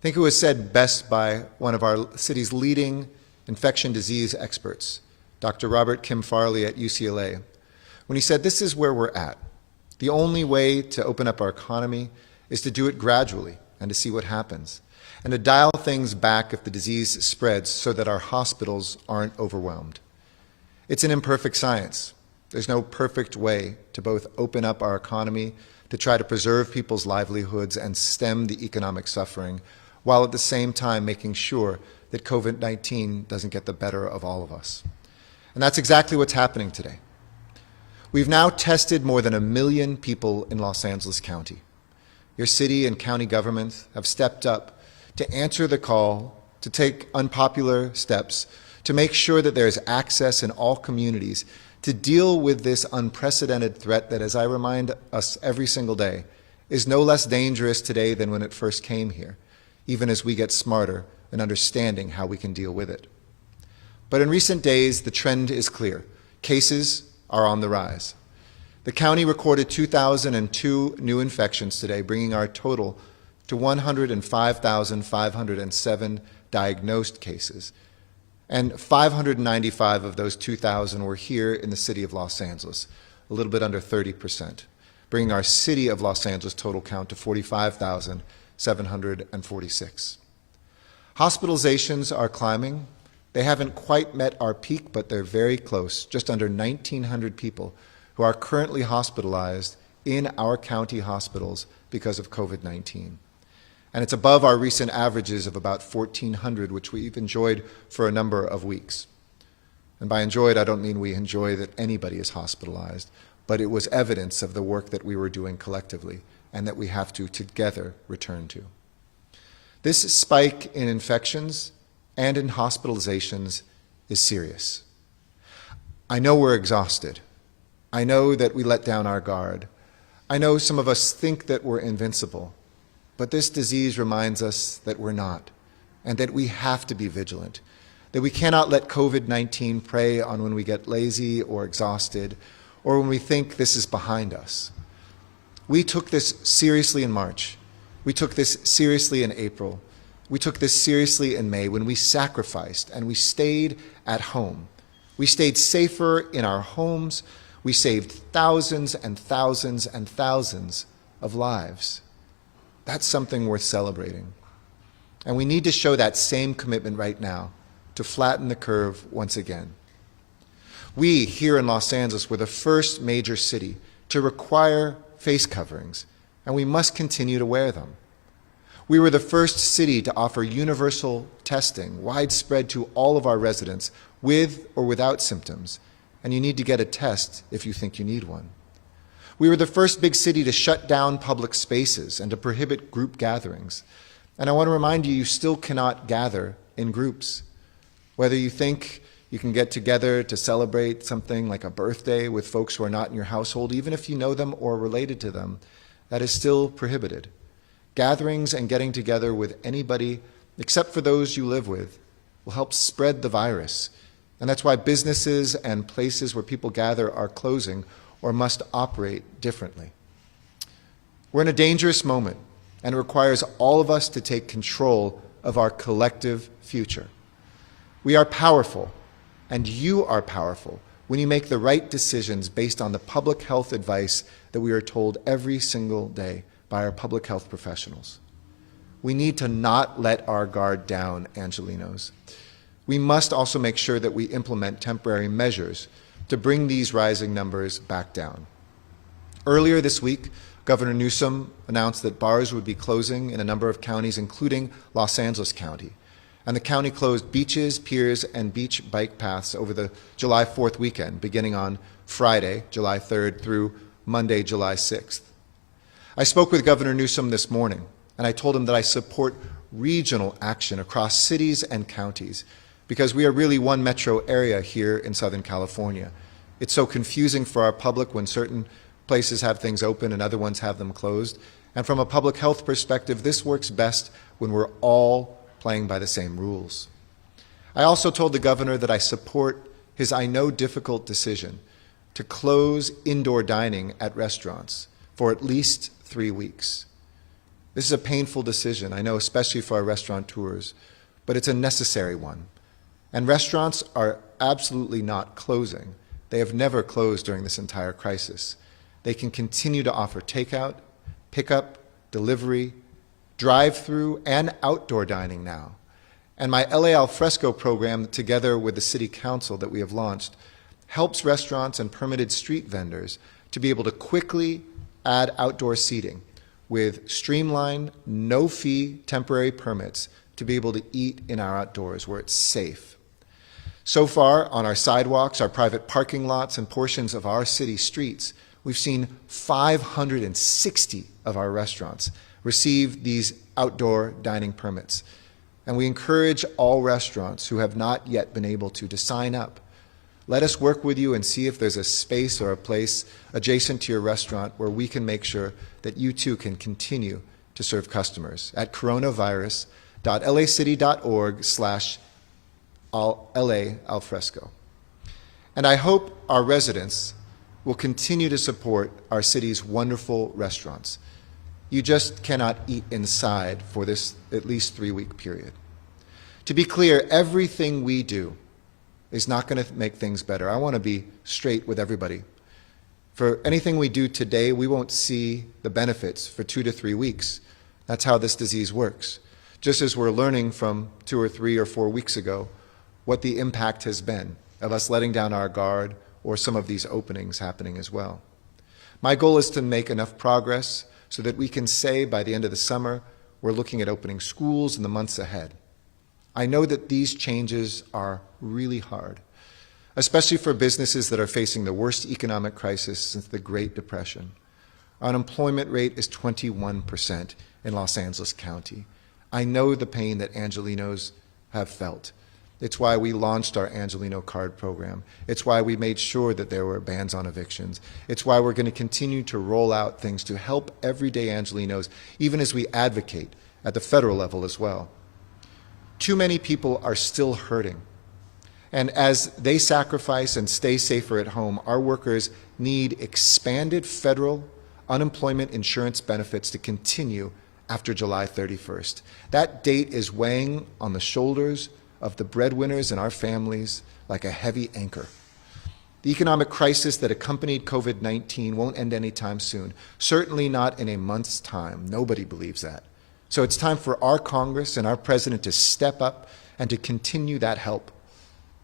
I think it was said best by one of our city's leading infection disease experts, Dr. Robert Kim Farley at UCLA, when he said, "This is where we're at. The only way to open up our economy is to do it gradually and to see what happens, and to dial things back if the disease spreads so that our hospitals aren't overwhelmed. It's an imperfect science. There's no perfect way to both open up our economy, to try to preserve people's livelihoods and stem the economic suffering, while at the same time making sure that COVID-19 doesn't get the better of all of us." And that's exactly what's happening today. We've now tested more than 1 million people in Los Angeles County. Your city and county governments have stepped up to answer the call, to take unpopular steps, to make sure that there is access in all communities to deal with this unprecedented threat that, as I remind us every single day, is no less dangerous today than when it first came here, even as we get smarter in understanding how we can deal with it. But in recent days, the trend is clear. Cases are on the rise. The county recorded 2,002 new infections today, bringing our total to 105,507 diagnosed cases. And 595 of those 2,000 were here in the city of Los Angeles, a little bit under 30%, bringing our city of Los Angeles total count to 45,746. Hospitalizations are climbing. They haven't quite met our peak, but they're very close, just under 1,900 people who are currently hospitalized in our county hospitals because of COVID-19. And it's above our recent averages of about 1,400, which we've enjoyed for a number of weeks. And by enjoyed, I don't mean we enjoy that anybody is hospitalized, but it was evidence of the work that we were doing collectively and that we have to together return to. This spike in infections and in hospitalizations is serious. I know we're exhausted. I know that we let down our guard. I know some of us think that we're invincible, but this disease reminds us that we're not, and that we have to be vigilant, that we cannot let COVID-19 prey on when we get lazy or exhausted, or when we think this is behind us. We took this seriously in March. We took this seriously in April. We took this seriously in May when we sacrificed and we stayed at home. We stayed safer in our homes. We saved thousands and thousands and thousands of lives. That's something worth celebrating. And we need to show that same commitment right now to flatten the curve once again. We here in Los Angeles were the first major city to require face coverings, and we must continue to wear them. We were the first city to offer universal testing, widespread to all of our residents, with or without symptoms, and you need to get a test if you think you need one. We were the first big city to shut down public spaces and to prohibit group gatherings. And I want to remind you, you still cannot gather in groups. Whether you think you can get together to celebrate something like a birthday with folks who are not in your household, even if you know them or related to them, that is still prohibited. Gatherings and getting together with anybody, except for those you live with, will help spread the virus. And that's why businesses and places where people gather are closing or must operate differently. We're in a dangerous moment, and it requires all of us to take control of our collective future. We are powerful, and you are powerful when you make the right decisions based on the public health advice that we are told every single day by our public health professionals. We need to not let our guard down, Angelenos. We must also make sure that we implement temporary measures to bring these rising numbers back down. Earlier this week, Governor Newsom announced that bars would be closing in a number of counties, including Los Angeles County. And the county closed beaches, piers, and beach bike paths over the July 4th weekend, beginning on Friday, July 3rd, through Monday, July 6th. I spoke with Governor Newsom this morning, and I told him that I support regional action across cities and counties, because we are really one metro area here in Southern California. It's so confusing for our public when certain places have things open and other ones have them closed. And from a public health perspective, this works best when we're all playing by the same rules. I also told the governor that I support his I know difficult decision to close indoor dining at restaurants for at least 3 weeks. This is a painful decision, I know, especially for our restaurateurs, but it's a necessary one. And restaurants are absolutely not closing. They have never closed during this entire crisis. They can continue to offer takeout, pickup, delivery, drive-through, and outdoor dining now. And my LA Alfresco program, together with the City Council that we have launched, helps restaurants and permitted street vendors to be able to quickly add outdoor seating with streamlined, no-fee temporary permits to be able to eat in our outdoors where it's safe. So far, on our sidewalks, our private parking lots, and portions of our city streets, we've seen 560 of our restaurants receive these outdoor dining permits. And we encourage all restaurants who have not yet been able to sign up. Let us work with you and see if there's a space or a place adjacent to your restaurant where we can make sure that you too can continue to serve customers at coronavirus.lacity.org/LA Alfresco. And I hope our residents will continue to support our city's wonderful restaurants. You just cannot eat inside for this at least 3-week period. To be clear, everything we do is not going to make things better. I want to be straight with everybody. For anything we do today, we won't see the benefits for 2 to 3 weeks. That's how this disease works. Just as we're learning from 2 or 3 or 4 weeks ago what the impact has been of us letting down our guard or some of these openings happening as well. My goal is to make enough progress so that we can say by the end of the summer, we're looking at opening schools in the months ahead. I know that these changes are really hard, especially for businesses that are facing the worst economic crisis since the Great Depression. Our unemployment rate is 21% in Los Angeles County. I know the pain that Angelenos have felt. It's why we launched our Angeleno card program. It's why we made sure that there were bans on evictions. It's why we're going to continue to roll out things to help everyday Angelenos, even as we advocate at the federal level as well. Too many people are still hurting. And as they sacrifice and stay safer at home, our workers need expanded federal unemployment insurance benefits to continue after July 31st. That date is weighing on the shoulders of the breadwinners in our families like a heavy anchor. The economic crisis that accompanied COVID-19 won't end anytime soon, certainly not in a month's time. Nobody believes that. So it's time for our Congress and our President to step up and to continue that help.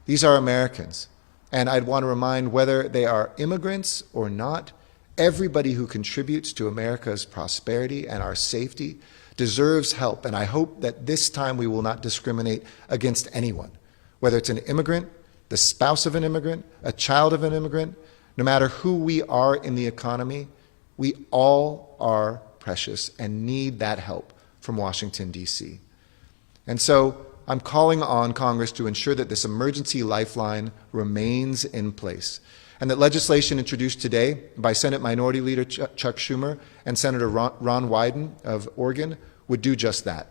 These are Americans, and I'd want to remind whether they are immigrants or not, everybody who contributes to America's prosperity and our safety deserves help, and I hope that this time we will not discriminate against anyone, whether it's an immigrant, the spouse of an immigrant, a child of an immigrant. No matter who we are in the economy, we all are precious and need that help from Washington, D.C. And so I'm calling on Congress to ensure that this emergency lifeline remains in place, and that legislation introduced today by Senate Minority Leader Chuck Schumer and Senator Ron Wyden of Oregon would do just that.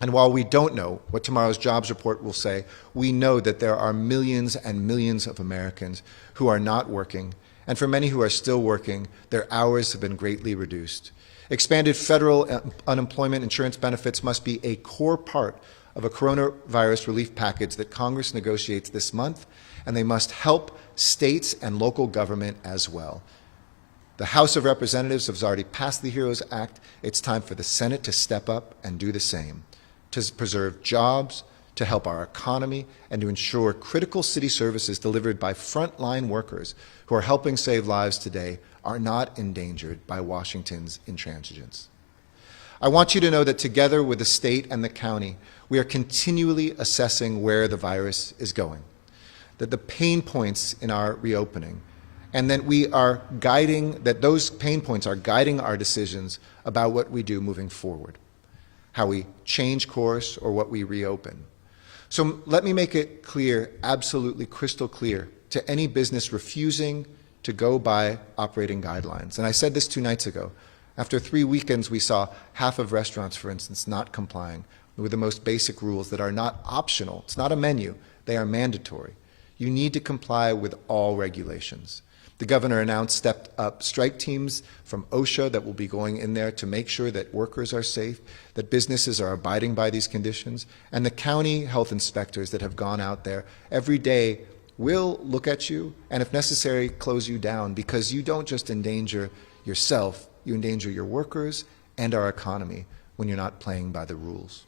And while we don't know what tomorrow's jobs report will say, we know that there are millions and millions of Americans who are not working, and for many who are still working, their hours have been greatly reduced. Expanded federal unemployment insurance benefits must be a core part of a coronavirus relief package that Congress negotiates this month, and they must help states and local government as well. The House of Representatives has already passed the HEROES Act. It's time for the Senate to step up and do the same, to preserve jobs, to help our economy, and to ensure critical city services delivered by frontline workers who are helping save lives today are not endangered by Washington's intransigence. I want you to know that together with the state and the county, we are continually assessing where the virus is going, that the pain points in our reopening, and that those pain points are guiding our decisions about what we do moving forward, how we change course or what we reopen. So let me make it clear, absolutely crystal clear, to any business refusing to go by operating guidelines. And I said this 2 nights ago. After 3 weekends, we saw half of restaurants, for instance, not complying with the most basic rules that are not optional. It's not a menu. They are mandatory. You need to comply with all regulations. The governor announced stepped-up strike teams from OSHA that will be going in there to make sure that workers are safe, that businesses are abiding by these conditions, and the county health inspectors that have gone out there every day will look at you and, if necessary, close you down, because you don't just endanger yourself, you endanger your workers and our economy when you're not playing by the rules.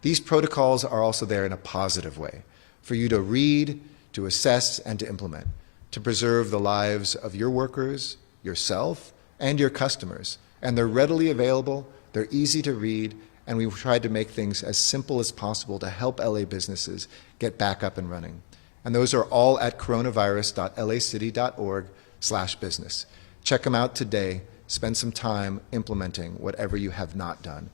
These protocols are also there in a positive way for you to read, to assess, and to implement, to preserve the lives of your workers, yourself, and your customers. And they're readily available, they're easy to read, and we've tried to make things as simple as possible to help LA businesses get back up and running. And those are all at coronavirus.lacity.org/business. Check them out today. Spend some time implementing whatever you have not done.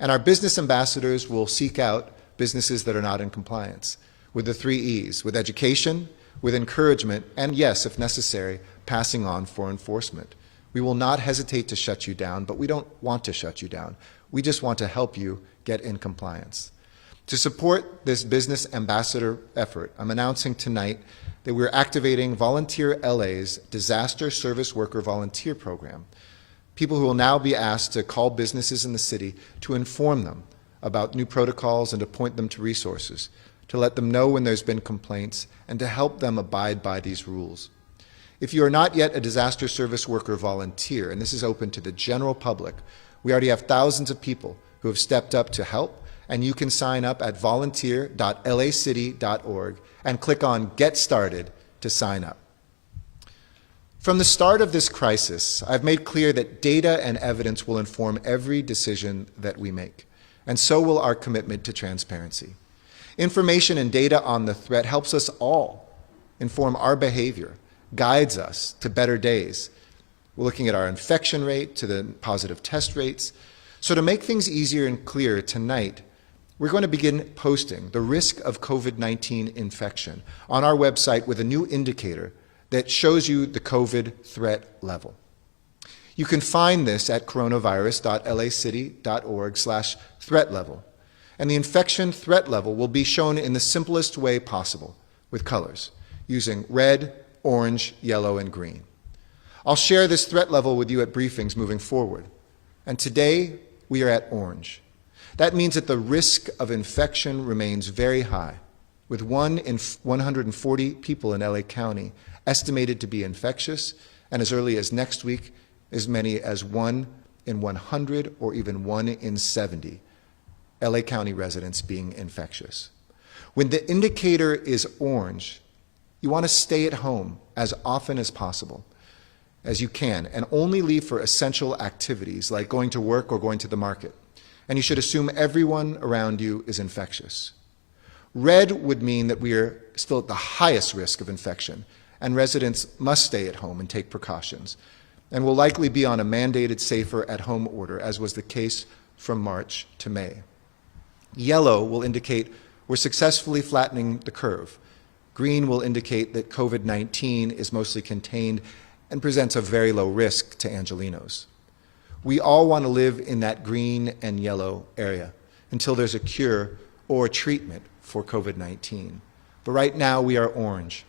And our business ambassadors will seek out businesses that are not in compliance with the 3 E's, with education, with encouragement, and yes, if necessary, passing on for enforcement. We will not hesitate to shut you down, but we don't want to shut you down. We just want to help you get in compliance. To support this business ambassador effort, I'm announcing tonight that we're activating Volunteer LA's Disaster Service Worker Volunteer Program. People who will now be asked to call businesses in the city to inform them about new protocols and to point them to resources, to let them know when there's been complaints, and to help them abide by these rules. If you are not yet a disaster service worker volunteer, and this is open to the general public, we already have thousands of people who have stepped up to help, and you can sign up at volunteer.lacity.org and click on Get Started to sign up. From the start of this crisis, I've made clear that data and evidence will inform every decision that we make, and so will our commitment to transparency. Information and data on the threat helps us all inform our behavior, guides us to better days. We're looking at our infection rate, to the positive test rates. So to make things easier and clearer tonight, we're going to begin posting the risk of COVID-19 infection on our website with a new indicator that shows you the COVID threat level. You can find this at coronavirus.lacity.org/threat level. And the infection threat level will be shown in the simplest way possible with colors, using red, orange, yellow, and green. I'll share this threat level with you at briefings moving forward. And today, we are at orange. That means that the risk of infection remains very high, with 1 in 140 people in LA County estimated to be infectious, and as early as next week, as many as 1 in 100 or even 1 in 70 LA County residents being infectious. When the indicator is orange, you want to stay at home as often as possible, as you can, and only leave for essential activities like going to work or going to the market. And you should assume everyone around you is infectious. Red would mean that we are still at the highest risk of infection, and residents must stay at home and take precautions, and will likely be on a mandated safer at home order, as was the case from March to May. Yellow will indicate we're successfully flattening the curve. Green will indicate that COVID-19 is mostly contained and presents a very low risk to Angelenos. We all want to live in that green and yellow area until there's a cure or a treatment for COVID-19. But right now we are orange.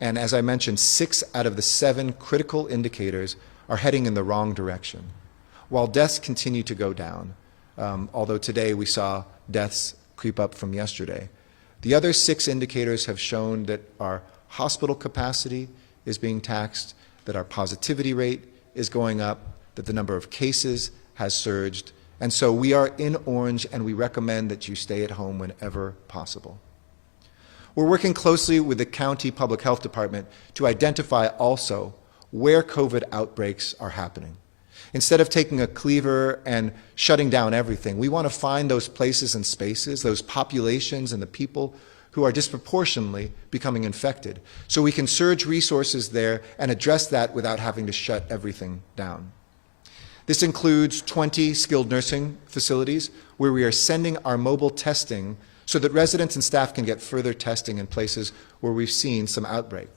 And as I mentioned, 6 out of the 7 critical indicators are heading in the wrong direction, while deaths continue to go down, although today we saw deaths creep up from yesterday. The other 6 indicators have shown that our hospital capacity is being taxed, that our positivity rate is going up, that the number of cases has surged, and so we are in orange, and we recommend that you stay at home whenever possible. We're working closely with the County Public Health Department to identify also where COVID outbreaks are happening. Instead of taking a cleaver and shutting down everything, we want to find those places and spaces, those populations and the people who are disproportionately becoming infected, so we can surge resources there and address that without having to shut everything down. This includes 20 skilled nursing facilities where we are sending our mobile testing so that residents and staff can get further testing in places where we've seen some outbreak.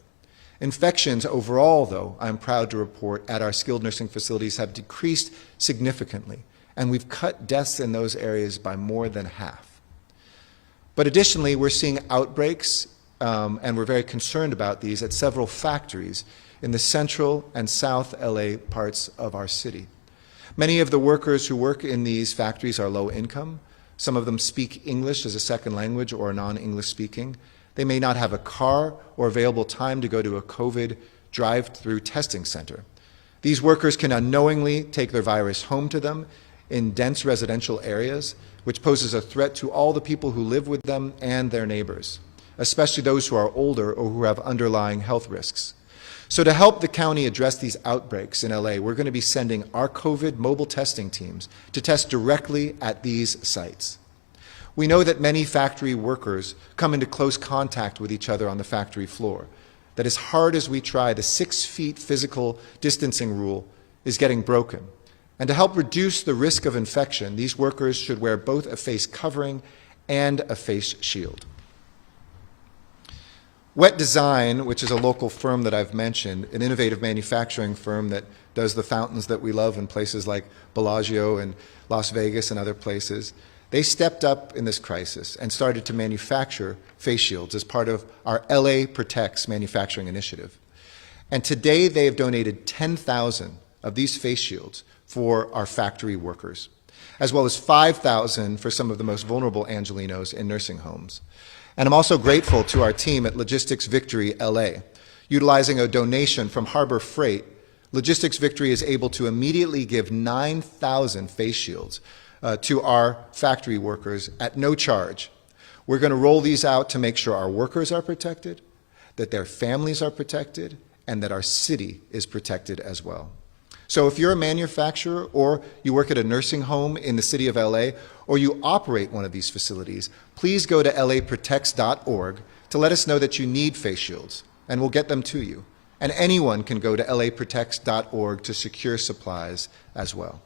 Infections overall, though, I'm proud to report, at our skilled nursing facilities have decreased significantly, and we've cut deaths in those areas by more than half. But additionally, we're seeing outbreaks, and we're very concerned about these, at several factories in the central and south LA parts of our city. Many of the workers who work in these factories are low income. Some of them speak English as a second language or non-English speaking. They may not have a car or available time to go to a COVID drive-through testing center. These workers can unknowingly take their virus home to them in dense residential areas, which poses a threat to all the people who live with them and their neighbors, especially those who are older or who have underlying health risks. So to help the county address these outbreaks in LA, we're going to be sending our COVID mobile testing teams to test directly at these sites. We know that many factory workers come into close contact with each other on the factory floor, that as hard as we try, the 6 feet physical distancing rule is getting broken. And to help reduce the risk of infection, these workers should wear both a face covering and a face shield. Wet Design, which is a local firm that I've mentioned, an innovative manufacturing firm that does the fountains that we love in places like Bellagio and Las Vegas and other places, they stepped up in this crisis and started to manufacture face shields as part of our LA Protects manufacturing initiative. And today they have donated 10,000 of these face shields for our factory workers, as well as 5,000 for some of the most vulnerable Angelenos in nursing homes. And I'm also grateful to our team at Logistics Victory LA. Utilizing a donation from Harbor Freight, Logistics Victory is able to immediately give 9,000 face shields to our factory workers at no charge. We're going to roll these out to make sure our workers are protected, that their families are protected, and that our city is protected as well. So if you're a manufacturer or you work at a nursing home in the city of LA or you operate one of these facilities, please go to laprotects.org to let us know that you need face shields, and we'll get them to you. And anyone can go to laprotects.org to secure supplies as well.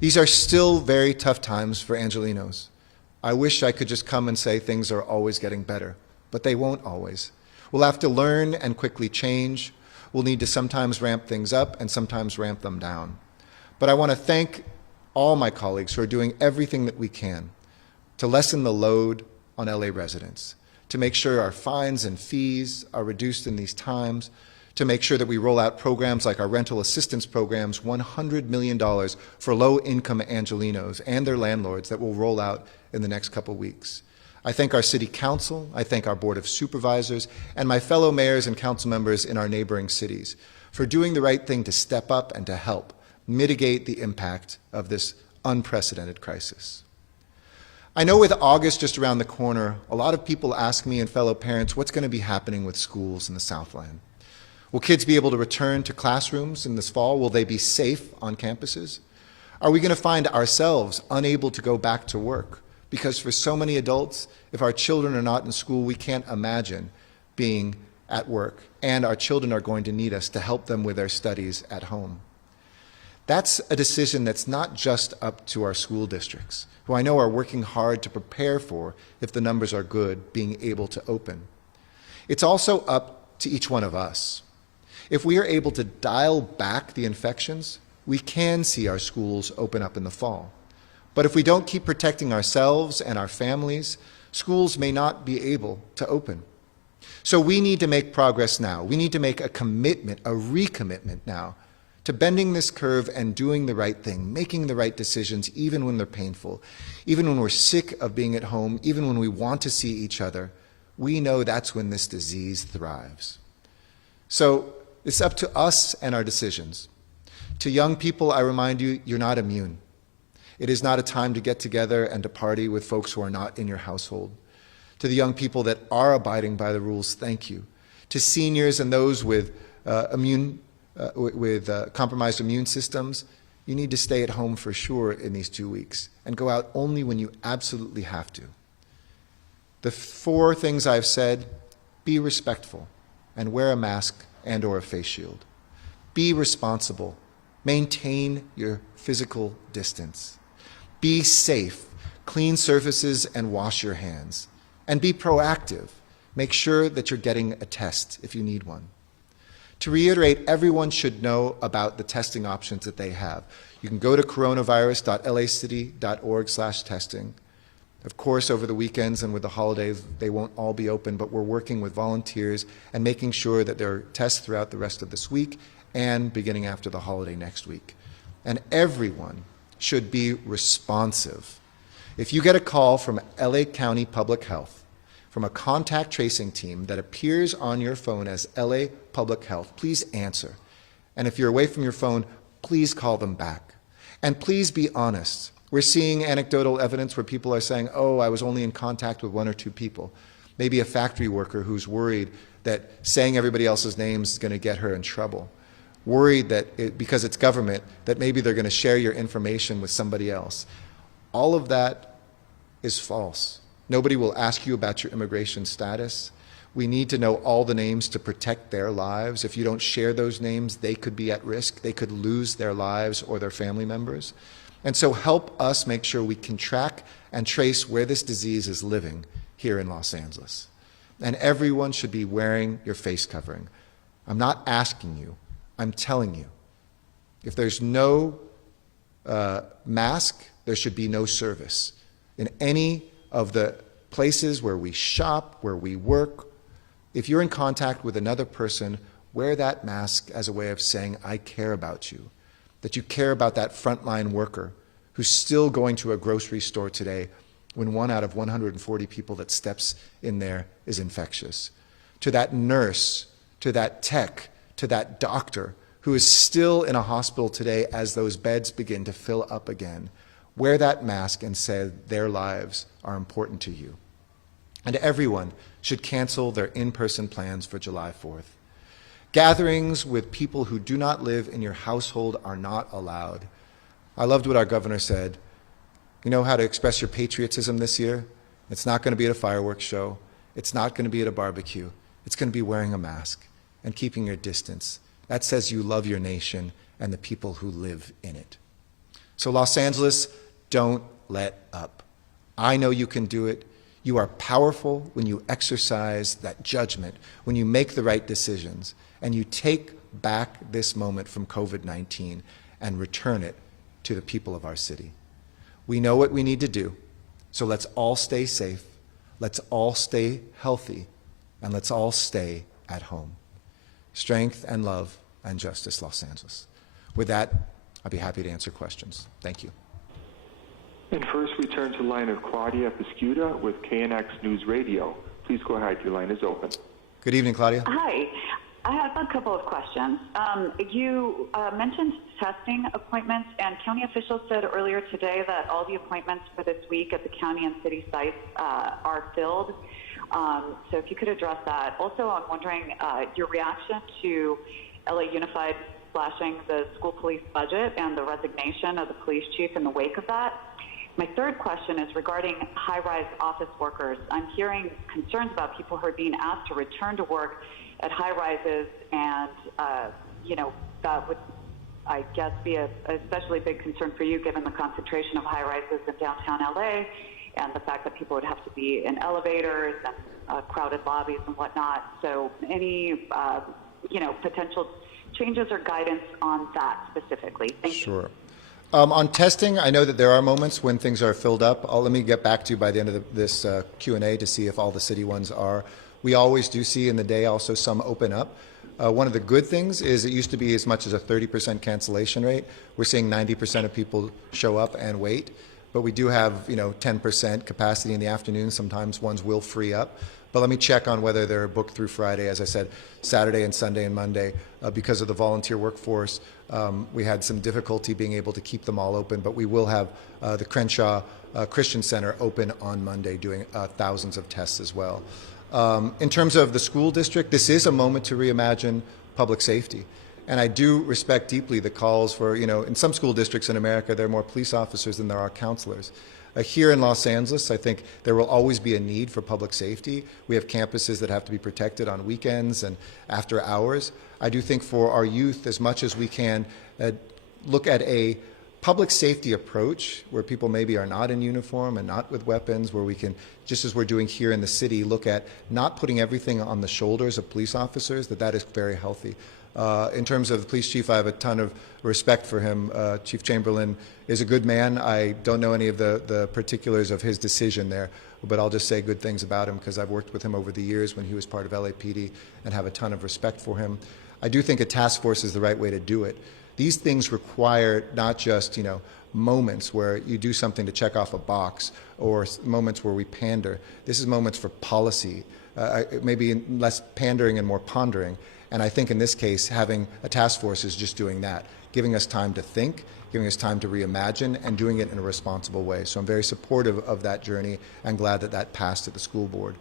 These are still very tough times for Angelenos. I wish I could just come and say things are always getting better, but they won't always. We'll have to learn and quickly change. We'll need to sometimes ramp things up and sometimes ramp them down. But I want to thank all my colleagues who are doing everything that we can to lessen the load on LA residents, to make sure our fines and fees are reduced in these times, to make sure that we roll out programs like our rental assistance programs, $100 million for low-income Angelenos and their landlords that will roll out in the next couple weeks. I thank our City Council, I thank our Board of Supervisors, and my fellow mayors and council members in our neighboring cities for doing the right thing to step up and to help mitigate the impact of this unprecedented crisis. I know with August just around the corner, a lot of people ask me and fellow parents, what's going to be happening with schools in the Southland? Will kids be able to return to classrooms in this fall? Will they be safe on campuses? Are we going to find ourselves unable to go back to work? Because for so many adults, if our children are not in school, we can't imagine being at work, and our children are going to need us to help them with their studies at home. That's a decision that's not just up to our school districts, who I know are working hard to prepare for, if the numbers are good, being able to open. It's also up to each one of us. If we are able to dial back the infections, we can see our schools open up in the fall. But if we don't keep protecting ourselves and our families, schools may not be able to open. So we need to make progress now. We need to make a commitment, a recommitment now, to bending this curve and doing the right thing, making the right decisions even when they're painful, even when we're sick of being at home, even when we want to see each other. We know that's when this disease thrives. So it's up to us and our decisions. To young people, I remind you, you're not immune. It is not a time to get together and to party with folks who are not in your household. To the young people that are abiding by the rules, thank you. To seniors and those with compromised immune systems, you need to stay at home for sure in these 2 weeks and go out only when you absolutely have to. The 4 things I've said: be respectful and wear a mask and/or a face shield. Be responsible. Maintain your physical distance. Be safe. Clean surfaces and wash your hands. And be proactive. Make sure that you're getting a test if you need one. To reiterate, everyone should know about the testing options that they have. You can go to coronavirus.lacity.org/testing. Of course, over the weekends and with the holidays, they won't all be open, but we're working with volunteers and making sure that there are tests throughout the rest of this week and beginning after the holiday next week. And everyone should be responsive. If you get a call from LA County Public Health, from a contact tracing team that appears on your phone as LA Public Health, please answer. And if you're away from your phone, please call them back. And please be honest. We're seeing anecdotal evidence where people are saying, oh, I was only in contact with 1 or 2 people. Maybe a factory worker who's worried that saying everybody else's names is going to get her in trouble. Worried that because it's government, that maybe they're going to share your information with somebody else. All of that is false. Nobody will ask you about your immigration status. We need to know all the names to protect their lives. If you don't share those names, they could be at risk. They could lose their lives or their family members. And so help us make sure we can track and trace where this disease is living here in Los Angeles. And everyone should be wearing your face covering. I'm not asking you, I'm telling you. If there's no mask, there should be no service. In any of the places where we shop, where we work, if you're in contact with another person, wear that mask as a way of saying, I care about you. That you care about that frontline worker who's still going to a grocery store today when 1 out of 140 people that steps in there is infectious. To that nurse, to that tech, to that doctor who is still in a hospital today as those beds begin to fill up again. Wear that mask and say their lives are important to you. And everyone should cancel their in-person plans for July 4th. Gatherings with people who do not live in your household are not allowed. I loved what our governor said. You know how to express your patriotism this year? It's not going to be at a fireworks show. It's not going to be at a barbecue. It's going to be wearing a mask and keeping your distance. That says you love your nation and the people who live in it. So Los Angeles, don't let up. I know you can do it. You are powerful when you exercise that judgment, when you make the right decisions, and you take back this moment from COVID-19 and return it to the people of our city. We know what we need to do, so let's all stay safe, let's all stay healthy, and let's all stay at home. Strength and love and justice, Los Angeles. With that, I'll be happy to answer questions. Thank you. And first we turn to the line of Claudia Piscuda with KNX News Radio. Please go ahead, your line is open. Good evening, Claudia. Hi. I have a couple of questions. You mentioned testing appointments, and county officials said earlier today that all the appointments for this week at the county and city sites are filled. So if you could address that. Also, I'm wondering your reaction to LA Unified slashing the school police budget and the resignation of the police chief in the wake of that. My third question is regarding high-rise office workers. I'm hearing concerns about people who are being asked to return to work at high-rises, and that would, I guess, be a especially big concern for you given the concentration of high-rises in downtown LA and the fact that people would have to be in elevators and crowded lobbies and whatnot. So any potential changes or guidance on that specifically? Thank you. Sure. On testing, I know that there are moments when things are filled up. Let me get back to you by the end of this Q&A to see if all the city ones are. We always do see in the day also some open up. One of the good things is it used to be as much as a 30% cancellation rate. We're seeing 90% of people show up and wait, but we do have 10% capacity in the afternoon. Sometimes ones will free up. But let me check on whether they're booked through Friday. As I said, Saturday and Sunday and Monday, because of the volunteer workforce, we had some difficulty being able to keep them all open, but we will have the Crenshaw Christian Center open on Monday doing thousands of tests as well. In terms of the school district, this is a moment to reimagine public safety. And I do respect deeply the calls for, in some school districts in America, there are more police officers than there are counselors. Here in Los Angeles, I think there will always be a need for public safety. We have campuses that have to be protected on weekends and after hours. I do think for our youth, as much as we can, look at a public safety approach where people maybe are not in uniform and not with weapons, where we can, just as we're doing here in the city, look at not putting everything on the shoulders of police officers, that is very healthy. In terms of the police chief, I have a ton of respect for him. Chief Chamberlain is a good man. I don't know any of the particulars of his decision there, but I'll just say good things about him because I've worked with him over the years when he was part of LAPD and have a ton of respect for him. I do think a task force is the right way to do it. These things require not just, moments where you do something to check off a box or moments where we pander. This is moments for policy, maybe less pandering and more pondering. And I think in this case, having a task force is just doing that, giving us time to think, giving us time to reimagine, and doing it in a responsible way. So I'm very supportive of that journey and glad that that passed at the school board.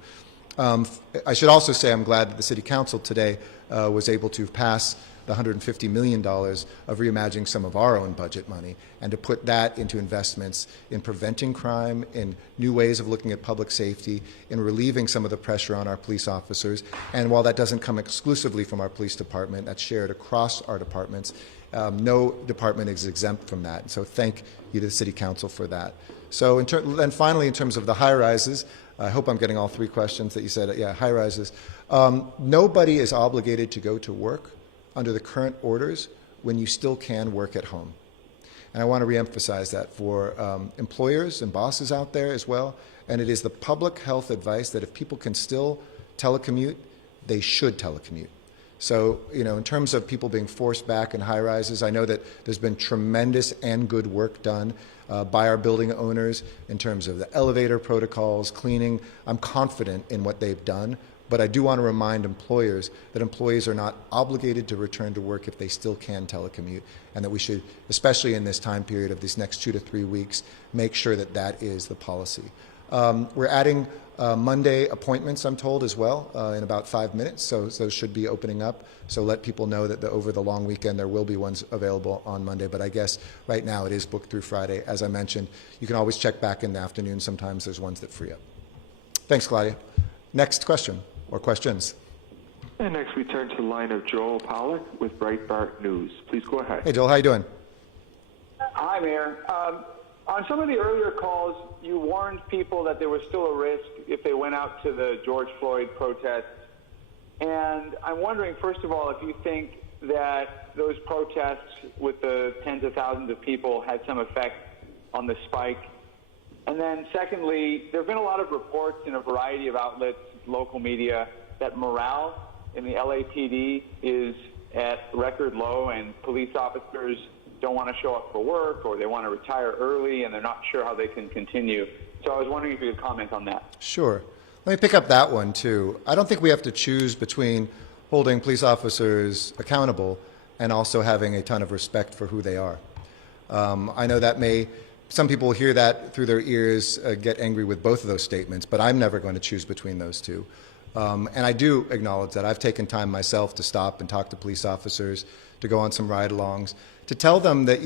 I should also say I'm glad that the City Council today was able to pass the $150 million of reimagining some of our own budget money and to put that into investments in preventing crime, in new ways of looking at public safety, in relieving some of the pressure on our police officers. And while that doesn't come exclusively from our police department, that's shared across our departments, no department is exempt from that. And so thank you to the City Council for that. So and finally, in terms of the high-rises, I hope I'm getting all three questions that you said. Yeah, high-rises. Nobody is obligated to go to work under the current orders when you still can work at home. And I want to reemphasize that for employers and bosses out there as well. And it is the public health advice that if people can still telecommute, they should telecommute. So, in terms of people being forced back in high rises, I know that there's been tremendous and good work done by our building owners in terms of the elevator protocols, cleaning. I'm confident in what they've done. But I do want to remind employers that employees are not obligated to return to work if they still can telecommute, and that we should, especially in this time period of these next 2 to 3 weeks, make sure that that is the policy. We're adding Monday appointments, I'm told, as well, in about 5 minutes, so those should be opening up. So let people know that over the long weekend there will be ones available on Monday, but I guess right now it is booked through Friday. As I mentioned, you can always check back in the afternoon. Sometimes there's ones that free up. Thanks, Claudia. Next question. Or questions? And next we turn to the line of Joel Pollack with Breitbart News. Please go ahead. Hey, Joel, how you doing? Hi, Mayor. On some of the earlier calls, you warned people that there was still a risk if they went out to the George Floyd protests. And I'm wondering, first of all, if you think that those protests with the tens of thousands of people had some effect on the spike. And then secondly, there have been a lot of reports in a variety of outlets, local media, that morale in the LAPD is at record low and police officers don't want to show up for work or they want to retire early and they're not sure how they can continue. So I was wondering if you could comment on that. Sure. Let me pick up that one too. I don't think we have to choose between holding police officers accountable and also having a ton of respect for who they are. I know that some people hear that through their ears, get angry with both of those statements, but I'm never going to choose between those two. And I do acknowledge that. I've taken time myself to stop and talk to police officers, to go on some ride-alongs, to tell them that,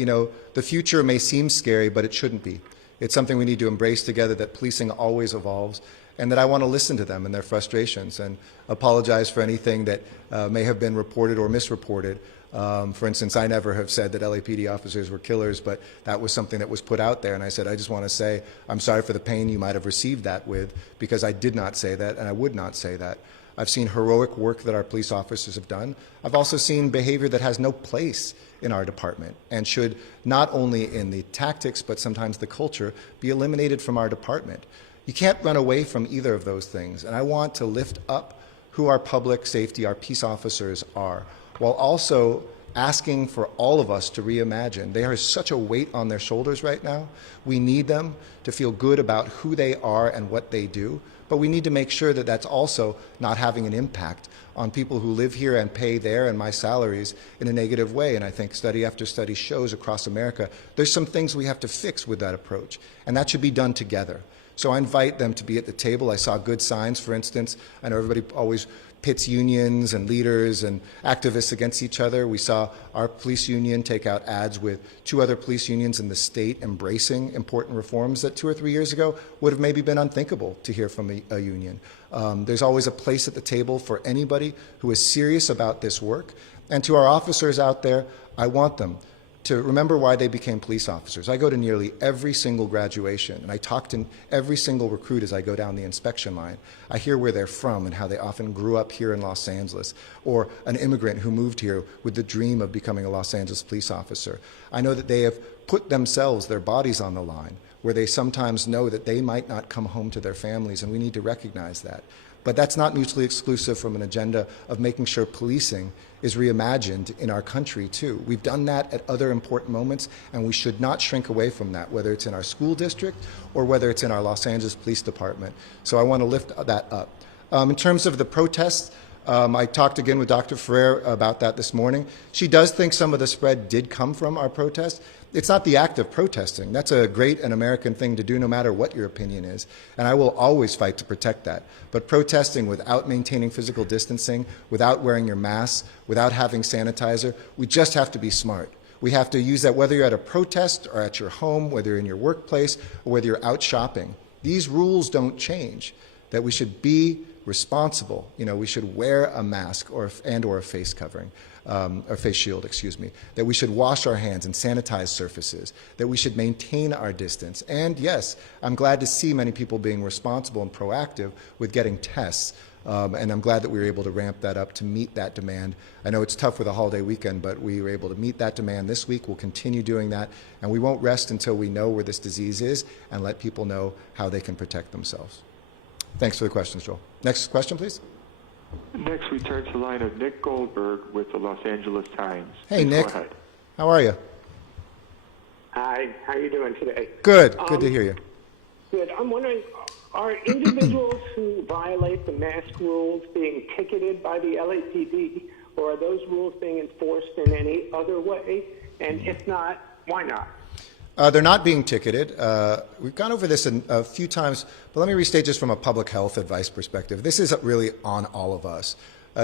the future may seem scary, but it shouldn't be. It's something we need to embrace together, that policing always evolves, and that I want to listen to them and their frustrations and apologize for anything that may have been reported or misreported. For instance, I never have said that LAPD officers were killers, but that was something that was put out there, and I said, I just want to say I'm sorry for the pain you might have received that with, because I did not say that, and I would not say that. I've seen heroic work that our police officers have done. I've also seen behavior that has no place in our department and should, not only in the tactics, but sometimes the culture, be eliminated from our department. You can't run away from either of those things, and I want to lift up who our public safety, our peace officers are, while also asking for all of us to reimagine. There is such a weight on their shoulders right now. We need them to feel good about who they are and what they do, but we need to make sure that that's also not having an impact on people who live here and pay their and my salaries in a negative way. And I think study after study shows across America there's some things we have to fix with that approach, and that should be done together. So I invite them to be at the table. I saw good signs, for instance. I know everybody always pits unions and leaders and activists against each other. We saw our police union take out ads with 2 other police unions in the state embracing important reforms that 2 or 3 years ago would have maybe been unthinkable to hear from a union. There's always a place at the table for anybody who is serious about this work. And to our officers out there, I want them to remember why they became police officers. I go to nearly every single graduation, and I talk to every single recruit as I go down the inspection line. I hear where they're from and how they often grew up here in Los Angeles, or an immigrant who moved here with the dream of becoming a Los Angeles police officer. I know that they have put themselves, their bodies on the line, where they sometimes know that they might not come home to their families, and we need to recognize that. But that's not mutually exclusive from an agenda of making sure policing is reimagined in our country too. We've done that at other important moments, and we should not shrink away from that, whether it's in our school district or whether it's in our Los Angeles Police Department. So I want to lift that up. In terms of the protests, I talked again with Dr. Ferrer about that this morning. She does think some of the spread did come from our protests. It's not the act of protesting. That's a great and American thing to do no matter what your opinion is, and I will always fight to protect that. But protesting without maintaining physical distancing, without wearing your mask, without having sanitizer, we just have to be smart. We have to use that whether you're at a protest or at your home, whether you're in your workplace, or whether you're out shopping. These rules don't change, that we should be responsible. You know, we should wear a mask or a face covering, or face shield, excuse me, that we should wash our hands and sanitize surfaces, that we should maintain our distance. And yes, I'm glad to see many people being responsible and proactive with getting tests. And I'm glad that we were able to ramp that up to meet that demand. I know it's tough with a holiday weekend, but we were able to meet that demand this week. We'll continue doing that, and we won't rest until we know where this disease is and let people know how they can protect themselves. Thanks for the questions, Joel. Next question, please. Next, we turn to the line of Nick Goldberg with the Los Angeles Times. Hey, Please Nick. go ahead. How are you? Hi, how are you doing today? Good. Good to hear you. Good. I'm wondering, are individuals who violate the mask rules being ticketed by the LAPD, or are those rules being enforced in any other way? And if not, why not? They're not being ticketed. We've gone over this a few times, but let me restate just from a public health advice perspective. This is really on all of us.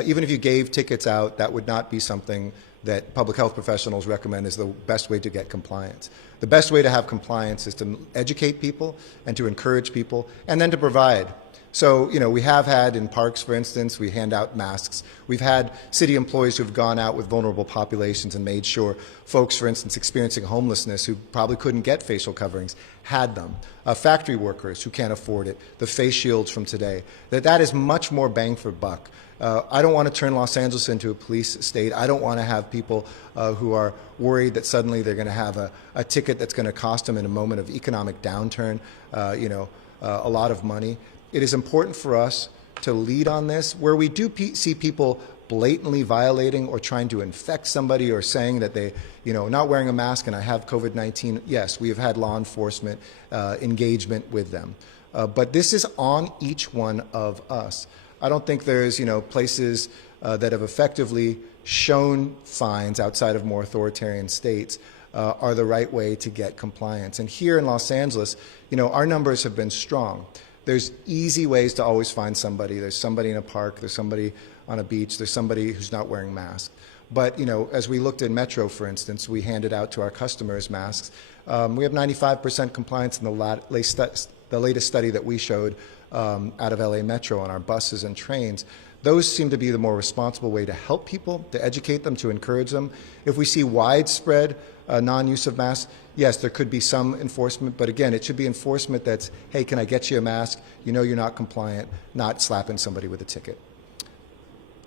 Even if you gave tickets out, that would not be something that public health professionals recommend is the best way to get compliance. The best way to have compliance is to educate people and to encourage people and then to provide. So, you know, we have had in parks, for instance, we hand out masks. We've had city employees who've gone out with vulnerable populations and made sure folks, for instance, experiencing homelessness who probably couldn't get facial coverings had them. Factory workers who can't afford it, the face shields from today. That is much more bang for buck. I don't want to turn Los Angeles into a police state. I don't want to have people who are worried that suddenly they're going to have a ticket that's going to cost them in a moment of economic downturn, a lot of money. It is important for us to lead on this. Where we do see people blatantly violating or trying to infect somebody or saying that they, not wearing a mask and I have COVID-19, yes, we have had law enforcement engagement with them. But this is on each one of us. I don't think there's, places that have effectively shown fines outside of more authoritarian states are the right way to get compliance. And here in Los Angeles, our numbers have been strong. There's easy ways to always find somebody. There's somebody in a park, there's somebody on a beach, there's somebody who's not wearing masks. But, as we looked in Metro, for instance, we handed out to our customers masks. We have 95% compliance in the latest study that we showed out of LA Metro on our buses and trains. Those seem to be the more responsible way to help people, to educate them, to encourage them. If we see widespread non-use of masks, yes, there could be some enforcement, but again, it should be enforcement that's, hey, can I get you a mask? You're not compliant, not slapping somebody with a ticket.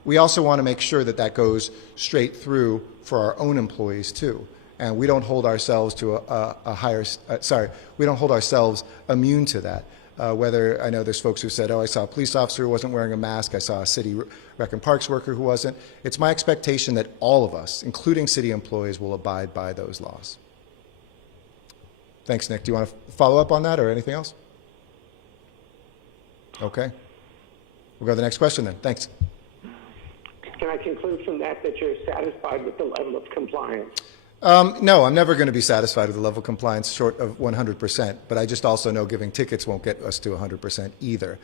We also want to make sure that that goes straight through for our own employees too. And we don't hold ourselves to we don't hold ourselves immune to that. Whether I know there's folks who said, I saw a police officer who wasn't wearing a mask, I saw a city rec and parks worker who wasn't. It's my expectation that all of us, including city employees, will abide by those laws. Thanks, Nick. Do you want to follow up on that or anything else? Okay. We'll go to the next question then. Thanks. Can I conclude from that you're satisfied with the level of compliance? No, I'm never going to be satisfied with the level of compliance short of 100%, but I just also know giving tickets won't get us to 100% either.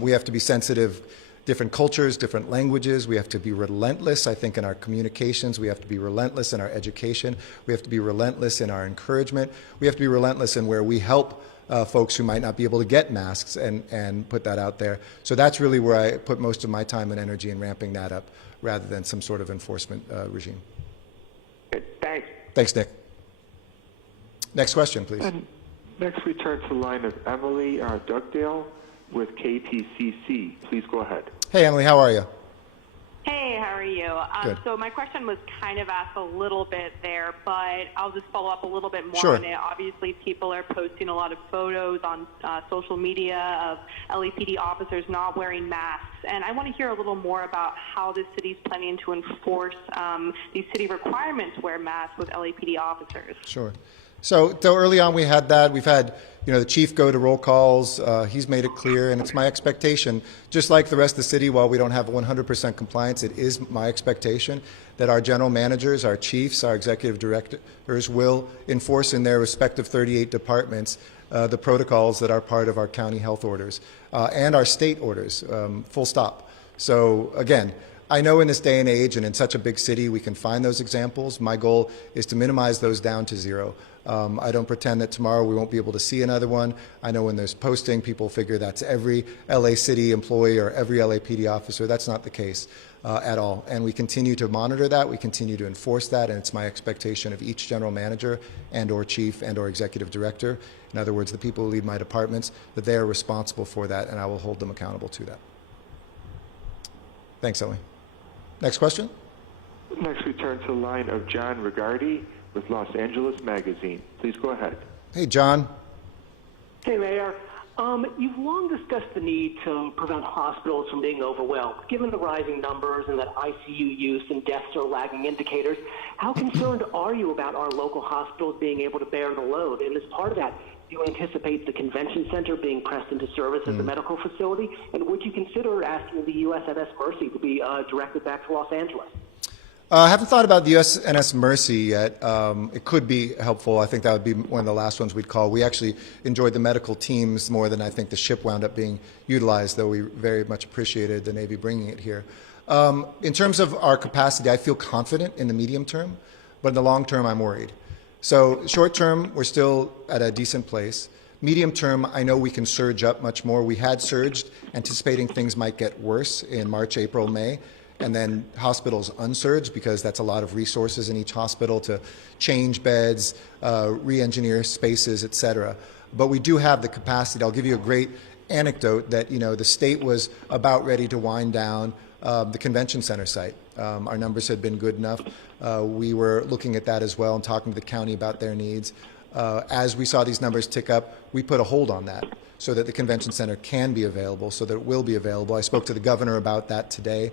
We have to be sensitive, different cultures, different languages. We have to be relentless, I think, in our communications. We have to be relentless in our education. We have to be relentless in our encouragement. We have to be relentless in where we help folks who might not be able to get masks and put that out there. So that's really where I put most of my time and energy in ramping that up rather than some sort of enforcement regime. Thanks. Thanks, Nick. Next question, please. And next, we turn to the line of Emily Dugdale with KPCC. Please go ahead. Hey, Emily, how are you? Hey, how are you? Good. So my question was kind of asked a little bit there, but I'll just follow up a little bit more Sure. on it. Obviously, people are posting a lot of photos on social media of LAPD officers not wearing masks, and I want to hear a little more about how the city's planning to enforce these city requirements to wear masks with LAPD officers. Sure. So early on we had that. We've had, the chief go to roll calls. He's made it clear, and it's my expectation, just like the rest of the city, while we don't have 100% compliance, it is my expectation that our general managers, our chiefs, our executive directors will enforce in their respective 38 departments the protocols that are part of our county health orders and our state orders, full stop. So again, I know in this day and age and in such a big city we can find those examples. My goal is to minimize those down to zero. I don't pretend that tomorrow we won't be able to see another one. I know when there's posting, people figure that's every LA City employee or every LAPD officer. That's not the case at all. And we continue to monitor that. We continue to enforce that. And it's my expectation of each general manager and or chief and or executive director, in other words, the people who lead my departments, that they are responsible for that, and I will hold them accountable to that. Thanks, Ellie. Next question. Next, we turn to the line of John Rigardi with Los Angeles Magazine. Please go ahead. Hey, John. Hey, Mayor. You've long discussed the need to prevent hospitals from being overwhelmed. Given the rising numbers and that ICU use and deaths are lagging indicators, how concerned are you about our local hospitals being able to bear the load? And as part of that, do you anticipate the convention center being pressed into service as a medical facility? And would you consider asking the USNS Mercy to be directed back to Los Angeles? I haven't thought about the USNS Mercy yet. It could be helpful. I think that would be one of the last ones we'd call. We actually enjoyed the medical teams more than I think the ship wound up being utilized, though we very much appreciated the Navy bringing it here. In terms of our capacity, I feel confident in the medium term, but in the long term, I'm worried. So short term, we're still at a decent place. Medium term, I know we can surge up much more. We had surged, anticipating things might get worse in March, April, May. And then hospitals unsurge because that's a lot of resources in each hospital to change beds, re-engineer spaces, et cetera. But we do have the capacity. I'll give you a great anecdote that, the state was about ready to wind down the convention center site. Our numbers had been good enough. We were looking at that as well and talking to the county about their needs. As we saw these numbers tick up, we put a hold on that so that the convention center can be available, so that it will be available. I spoke to the governor about that today.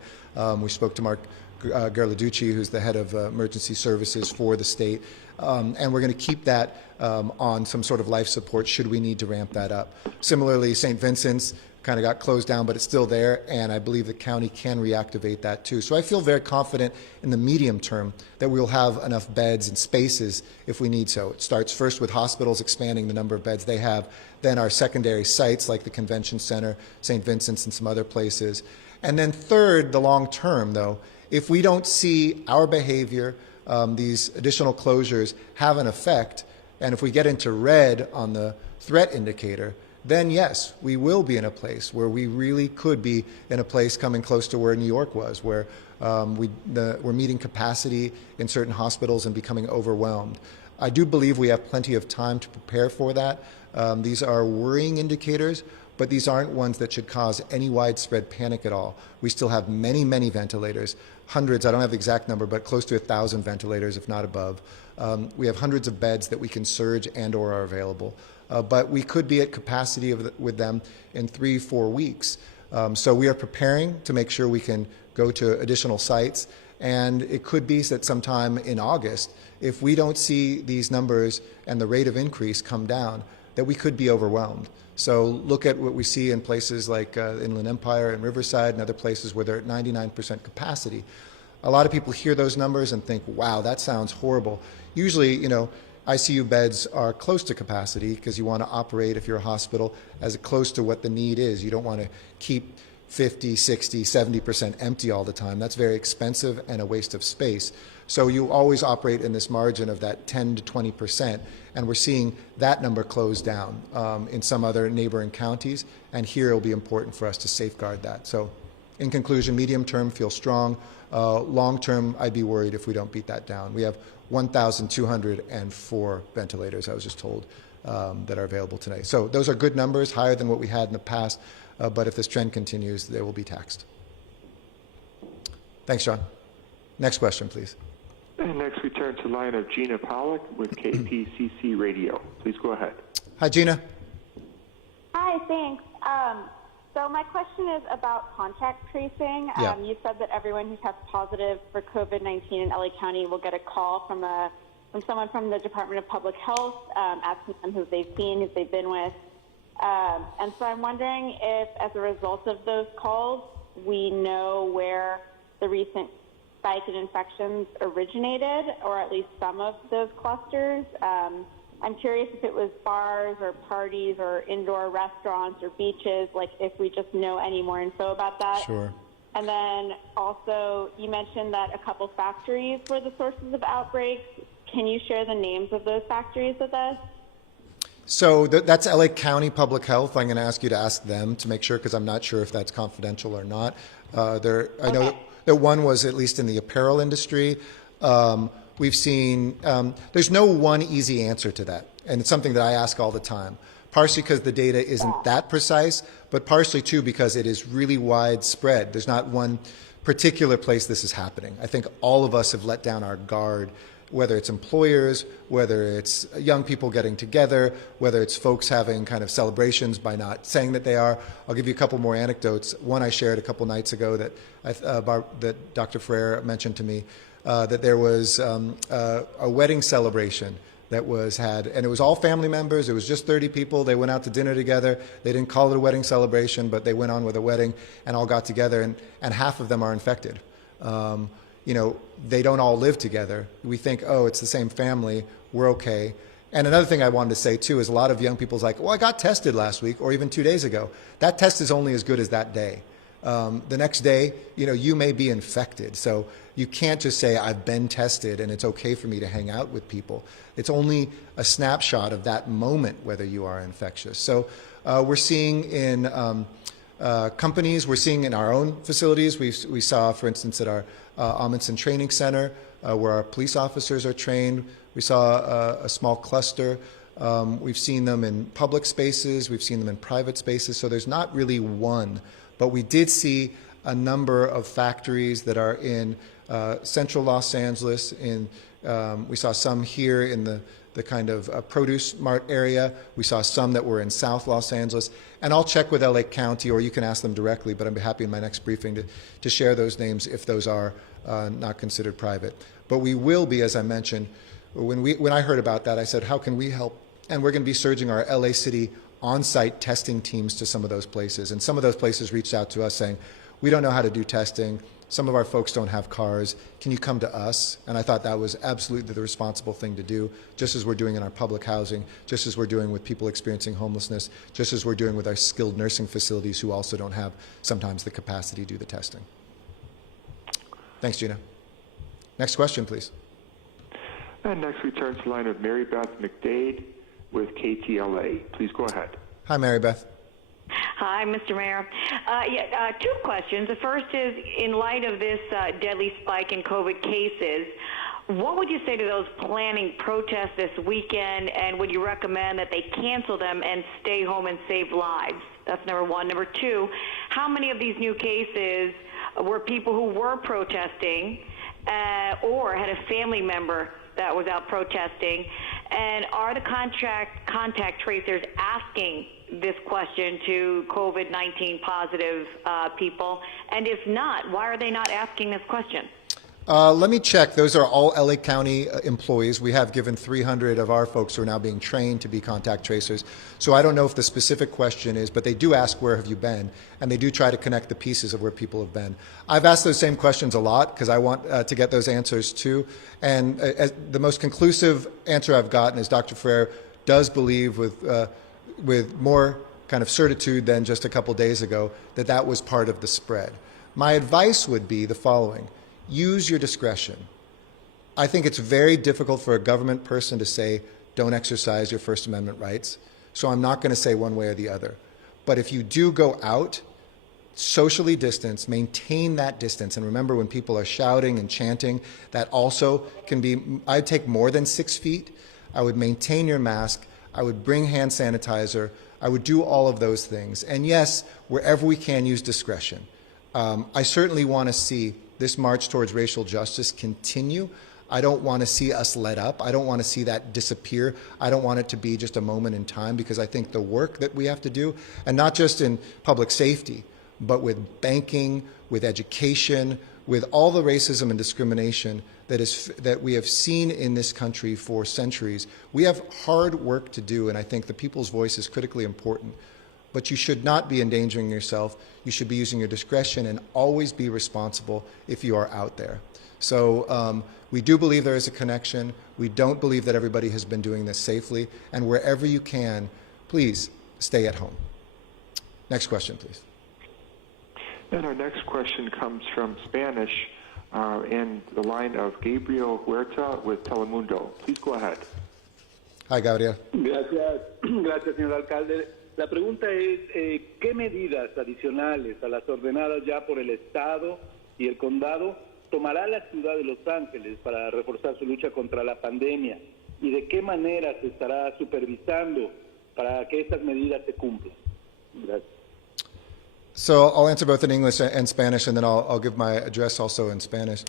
We spoke to Mark Garladucci, who's the head of emergency services for the state, and we're going to keep that on some sort of life support should we need to ramp that up. Similarly, St. Vincent's kind of got closed down, but it's still there, and I believe the county can reactivate that too. So I feel very confident in the medium term that we'll have enough beds and spaces if we need so. It starts first with hospitals expanding the number of beds they have, then our secondary sites like the Convention Center, St. Vincent's, and some other places. And then third, the long term, though, if we don't see our behavior, these additional closures have an effect, and if we get into red on the threat indicator, then yes, we will be in a place where we really could be in a place coming close to where New York was, where we're meeting capacity in certain hospitals and becoming overwhelmed. I do believe we have plenty of time to prepare for that. These are worrying indicators, but these aren't ones that should cause any widespread panic at all. We still have many, many ventilators, hundreds, I don't have the exact number, but close to 1,000 ventilators, if not above. We have hundreds of beds that we can surge and or are available. But we could be at capacity with them in 3-4 weeks. So we are preparing to make sure we can go to additional sites. And it could be that sometime in August, if we don't see these numbers and the rate of increase come down, that we could be overwhelmed. So look at what we see in places like Inland Empire and Riverside and other places where they're at 99% capacity. A lot of people hear those numbers and think, wow, that sounds horrible. Usually, ICU beds are close to capacity because you want to operate, if you're a hospital, as close to what the need is. You don't want to keep 50, 60, 70% empty all the time. That's very expensive and a waste of space. So you always operate in this margin of that 10 to 20%, and we're seeing that number close down in some other neighboring counties, and here it'll be important for us to safeguard that. So in conclusion, medium term, feel strong. Long term, I'd be worried if we don't beat that down. We have 1,204 ventilators, I was just told, that are available today. So those are good numbers, higher than what we had in the past, but if this trend continues, they will be taxed. Thanks, John. Next question, please. And next we turn to the line of Gina Pollock with KPCC Radio. Please go ahead. Hi, Gina. Hi, thanks. So my question is about contact tracing. Yeah. You said that everyone who tests positive for COVID-19 in LA County will get a call from someone from the Department of Public Health asking them who they've seen, who they've been with. And so I'm wondering if, as a result of those calls, we know where the recent spike in infections originated, or at least some of those clusters. I'm curious if it was bars or parties or indoor restaurants or beaches, like if we just know any more info about that. Sure. And then also, you mentioned that a couple factories were the sources of outbreaks. Can you share the names of those factories with us? So that's LA County Public Health. I'm going to ask you to ask them to make sure, because I'm not sure if that's confidential or not. I know that one was at least in the apparel industry. We've seen, there's no one easy answer to that. And it's something that I ask all the time, partially because the data isn't that precise, but partially too because it is really widespread. There's not one particular place this is happening. I think all of us have let down our guard, whether it's employers, whether it's young people getting together, whether it's folks having kind of celebrations by not saying that they are. I'll give you a couple more anecdotes. One I shared a couple nights ago that that Dr. Frere mentioned to me, that there was a wedding celebration that was had, and it was all family members. It was just 30 people. They went out to dinner together. They didn't call it a wedding celebration, but they went on with a wedding and all got together, and half of them are infected. You know, they don't all live together. We think, oh, it's the same family, we're okay. And another thing I wanted to say too is a lot of young people's like, well, I got tested last week or even 2 days ago. That test is only as good as that day. The next day, you know, you may be infected. So you can't just say, I've been tested and it's okay for me to hang out with people. It's only a snapshot of that moment whether you are infectious. So we're seeing in companies, we're seeing in our own facilities. We saw, for instance, at our Amundsen Training Center, where our police officers are trained. We saw a small cluster. We've seen them in public spaces. We've seen them in private spaces. So there's not really one. But we did see a number of factories that are in central Los Angeles. We saw some here in the kind of produce mart area. We saw some that were in South Los Angeles. And I'll check with LA County, or you can ask them directly, but I'd be happy in my next briefing to share those names if those are not considered private. But we will be, as I mentioned, when I heard about that, I said, how can we help? And we're going to be surging our LA City on-site testing teams to some of those places. And some of those places reached out to us saying, we don't know how to do testing. Some of our folks don't have cars. Can you come to us? And I thought that was absolutely the responsible thing to do, just as we're doing in our public housing, just as we're doing with people experiencing homelessness, just as we're doing with our skilled nursing facilities who also don't have sometimes the capacity to do the testing. Thanks, Gina. Next question, please. And next we turn to the line of Mary Beth McDade with KTLA. Please go ahead. Hi, Mary Beth. Hi, Mr. Mayor. Two questions. The first is, in light of this deadly spike in COVID cases, what would you say to those planning protests this weekend, and would you recommend that they cancel them and stay home and save lives? That's number one. Number two, how many of these new cases were people who were protesting or had a family member that was out protesting? And are the contact tracers asking this question to COVID-19 positive people? And if not, why are they not asking this question? Let me check. Those are all LA County employees. We have given 300 of our folks who are now being trained to be contact tracers. So I don't know if the specific question is, but they do ask, where have you been? And they do try to connect the pieces of where people have been. I've asked those same questions a lot because I want to get those answers too. And the most conclusive answer I've gotten is Dr. Frere does believe with more kind of certitude than just a couple days ago that that was part of the spread. My advice would be the following. Use your discretion. I think it's very difficult for a government person to say, don't exercise your First Amendment rights. So I'm not going to say one way or the other. But if you do go out, socially distance, maintain that distance. And remember, when people are shouting and chanting, that also can be, I'd take more than 6 feet. I would maintain your mask. I would bring hand sanitizer. I would do all of those things. And yes, wherever we can, use discretion. I certainly want to see this march towards racial justice continue. I don't want to see us let up. I don't want to see that disappear. I don't want it to be just a moment in time, because I think the work that we have to do, and not just in public safety, but with banking, with education, with all the racism and discrimination that we have seen in this country for centuries, we have hard work to do, and I think the people's voice is critically important. But you should not be endangering yourself. You should be using your discretion and always be responsible if you are out there. So we do believe there is a connection. We don't believe that everybody has been doing this safely. And wherever you can, please stay at home. Next question, please. And our next question comes from Spanish in the line of Gabriel Huerta with Telemundo. Please go ahead. Hi, Gabriel. Gracias, señor alcalde. La pregunta es, ¿qué medidas adicionales a las ordenadas ya por el Estado y el Condado tomará la ciudad de Los Ángeles para reforzar su lucha contra la pandemia? ¿Y de qué manera se estará supervisando para que estas medidas se cumplan? Gracias. So I'll answer both in English and Spanish, and then I'll give my address also in Spanish.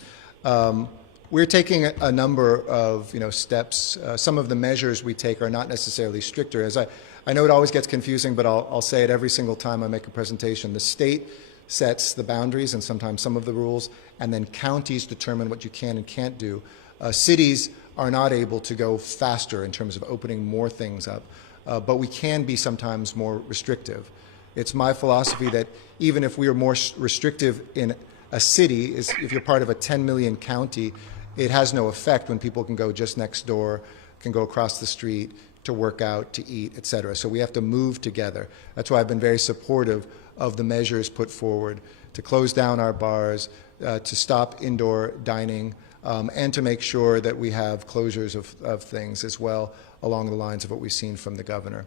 We're taking a number of steps. Some of the measures we take are not necessarily stricter. As I know it always gets confusing, but I'll say it every single time I make a presentation. The state sets the boundaries and sometimes some of the rules, and then counties determine what you can and can't do. Cities are not able to go faster in terms of opening more things up, but we can be sometimes more restrictive. It's my philosophy that even if we are more restrictive in a city, if you're part of a 10 million county, it has no effect when people can go just next door, can go across the street to work out, to eat, etc. So we have to move together. That's why I've been very supportive of the measures put forward to close down our bars, to stop indoor dining, and to make sure that we have closures of things as well along the lines of what we've seen from the governor.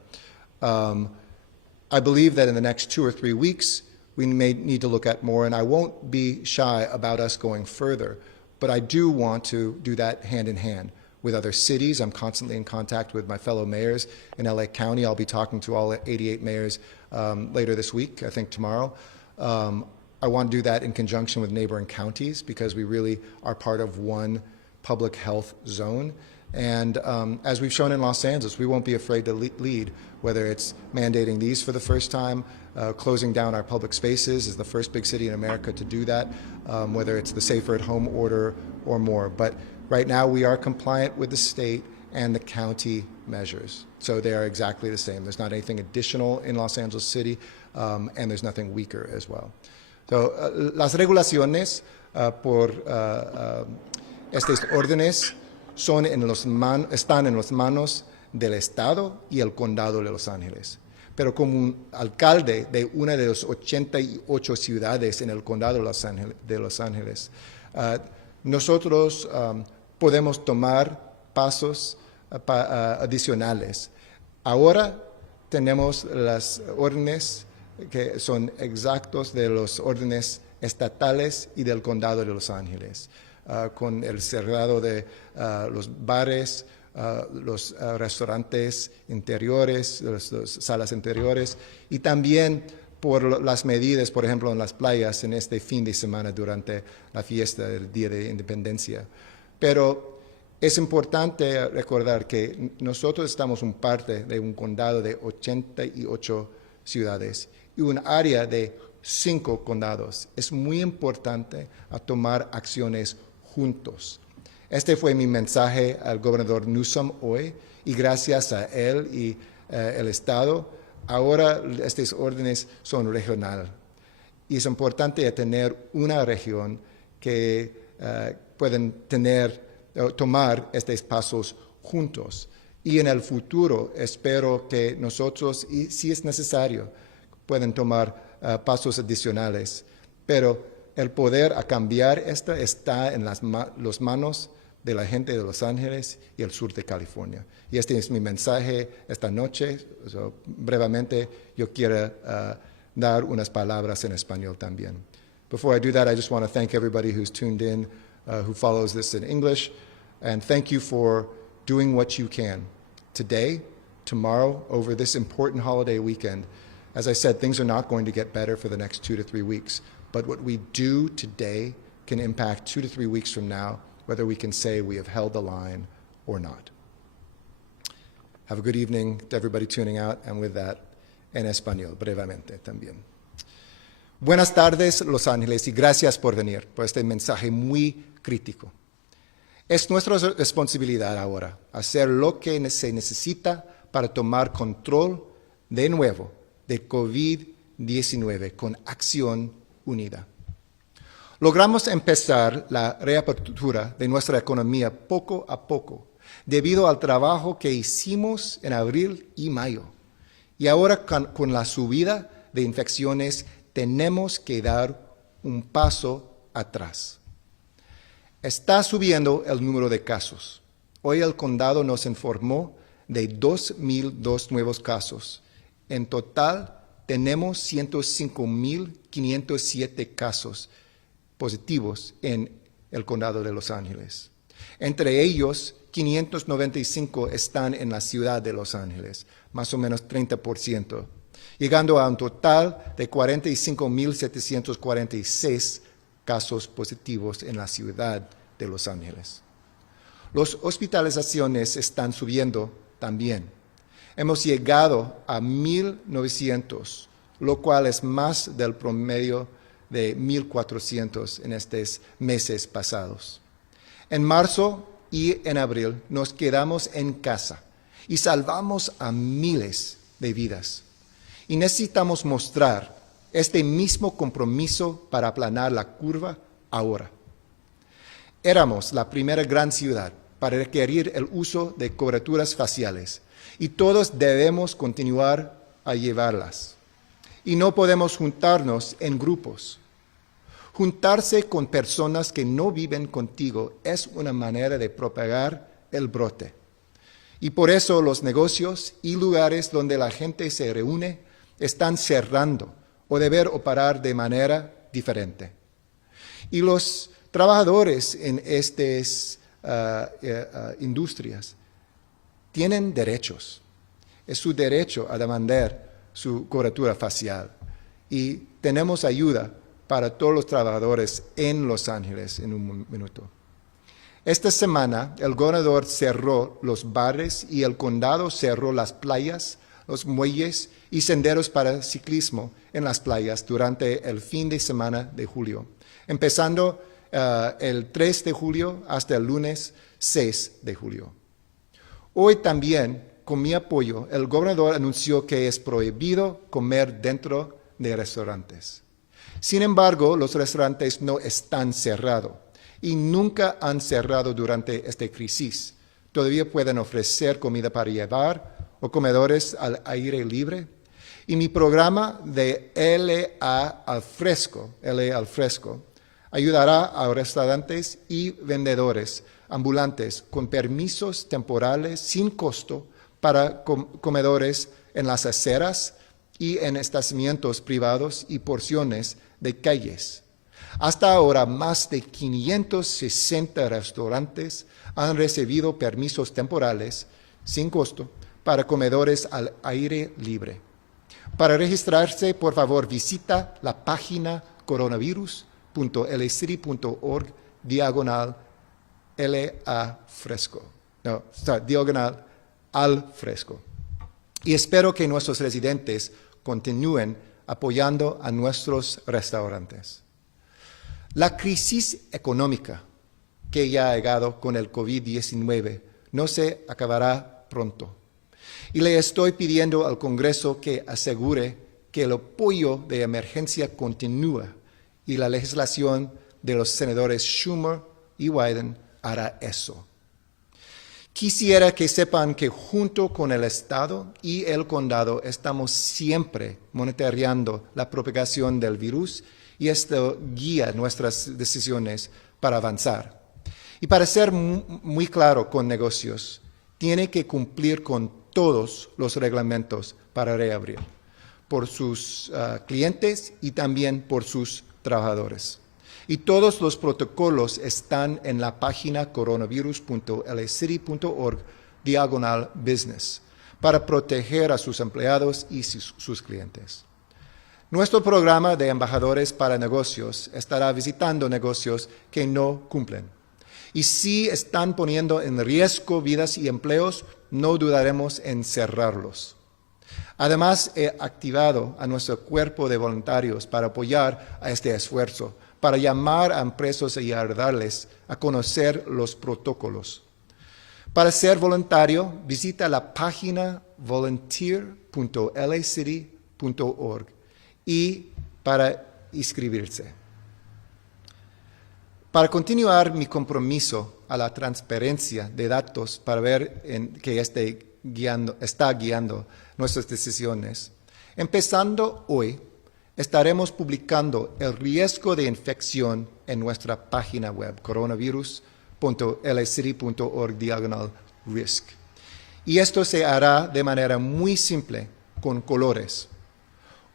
I believe that in the next 2 or 3 weeks, we may need to look at more, and I won't be shy about us going further, but I do want to do that hand in hand with other cities. I'm constantly in contact with my fellow mayors in LA County. I'll be talking to all 88 mayors later this week, I think tomorrow. I want to do that in conjunction with neighboring counties because we really are part of one public health zone. And as we've shown in Los Angeles, we won't be afraid to lead, whether it's mandating these for the first time, closing down our public spaces is the first big city in America to do that, whether it's the safer at home order or more. But right now we are compliant with the state and the county measures. So they are exactly the same. There's not anything additional in Los Angeles City, and there's nothing weaker as well. So las regulaciones por estas órdenes están en las manos del Estado y el Condado de Los Ángeles. Pero como un alcalde de una de las 88 ciudades en el Condado de Los Ángeles, nosotros podemos tomar pasos adicionales. Ahora tenemos las órdenes que son exactos de los órdenes estatales y del Condado de Los Ángeles. Con el cerrado de los bares, los restaurantes interiores, las salas interiores, y también por las medidas, por ejemplo, en las playas en este fin de semana durante la fiesta del Día de Independencia. Pero es importante recordar que nosotros estamos en parte de un condado de 88 ciudades y un área de 5 condados. Es muy importante a tomar acciones juntos. Este fue mi mensaje al gobernador Newsom hoy, y gracias a él y el Estado, ahora estas órdenes son regionales. Y es importante tener una región que pueden tomar estos pasos juntos. Y en el futuro espero que nosotros, y si es necesario, pueden tomar pasos adicionales. Pero el poder a cambiar esto está en las manos de la gente de Los Ángeles y el sur de California. Y este es mi mensaje esta noche. Brevemente, yo quiero dar unas palabras en español también. Before I do that, I just want to thank everybody who's tuned in, who follows this in English, and thank you for doing what you can today, tomorrow, over this important holiday weekend. As I said, things are not going to get better for the next 2 to 3 weeks, but what we do today can impact 2 to 3 weeks from now, whether we can say we have held the line or not. Have a good evening to everybody tuning out, and with that, en español, brevemente también. Buenas tardes, Los Ángeles, y gracias por venir, por este mensaje muy crítico. Es nuestra responsabilidad ahora hacer lo que se necesita para tomar control de nuevo de COVID-19 con acción unida. Logramos empezar la reapertura de nuestra economía poco a poco, debido al trabajo que hicimos en abril y mayo. Y ahora con la subida de infecciones tenemos que dar un paso atrás. Está subiendo el número de casos. Hoy el condado nos informó de 2,002 nuevos casos. En total tenemos 105,507 casos positivos en el condado de Los Ángeles. Entre ellos, 595 están en la ciudad de Los Ángeles, más o menos 30%, llegando a un total de 45,746 casos positivos en la ciudad de Los Ángeles. Las hospitalizaciones están subiendo también. Hemos llegado a 1,900, lo cual es más del promedio de 1,400 en estos meses pasados. En marzo y en abril nos quedamos en casa y salvamos a miles de vidas. Y necesitamos mostrar este mismo compromiso para aplanar la curva ahora. Éramos la primera gran ciudad para requerir el uso de coberturas faciales y todos debemos continuar a llevarlas. Y no podemos juntarnos en grupos. Juntarse con personas que no viven contigo es una manera de propagar el brote. Y por eso los negocios y lugares donde la gente se reúne están cerrando o deber operar de manera diferente. Y los trabajadores en estas industrias tienen derechos. Es su derecho a demandar su cobertura facial. Y tenemos ayuda para todos los trabajadores en Los Ángeles en un minuto. Esta semana el gobernador cerró los bares y el condado cerró las playas, los muelles y senderos para ciclismo en las playas durante el fin de semana de julio, empezando el 3 de julio hasta el lunes 6 de julio. Hoy también, con mi apoyo, el gobernador anunció que es prohibido comer dentro de restaurantes. Sin embargo, los restaurantes no están cerrados y nunca han cerrado durante esta crisis. Todavía pueden ofrecer comida para llevar o comedores al aire libre. Y mi programa de LA al fresco, ayudará a restaurantes y vendedores ambulantes con permisos temporales sin costo para comedores en las aceras y en estacionamientos privados y porciones de calles. Hasta ahora, más de 560 restaurantes han recibido permisos temporales sin costo para comedores al aire libre. Para registrarse, por favor, visita la página coronavirus.lacity.org/diagonal al fresco. Y espero que nuestros residentes continúen apoyando a nuestros restaurantes. La crisis económica que ya ha llegado con el COVID-19 no se acabará pronto. Y le estoy pidiendo al Congreso que asegure que el apoyo de emergencia continúa y la legislación de los senadores Schumer y Wyden hará eso. Quisiera que sepan que junto con el Estado y el condado estamos siempre monitoreando la propagación del virus y esto guía nuestras decisiones para avanzar. Y para ser muy claro con negocios, tiene que cumplir con todos los reglamentos para reabrir. por sus clientes y también por sus trabajadores. Y todos los protocolos están en la página coronavirus.lacity.org/business para proteger a sus empleados y sus clientes. Nuestro programa de embajadores para negocios estará visitando negocios que no cumplen. Y si están poniendo en riesgo vidas y empleos, no dudaremos en cerrarlos. Además, he activado a nuestro cuerpo de voluntarios para apoyar a este esfuerzo, para llamar a empresas y ayudarles a conocer los protocolos. Para ser voluntario, visita la página volunteer.lacity.org y para inscribirse. Para continuar mi compromiso a la transparencia de datos para ver que está guiando nuestras decisiones, empezando hoy, estaremos publicando el riesgo de infección en nuestra página web, coronavirus.lacity.org/risk. Y esto se hará de manera muy simple, con colores.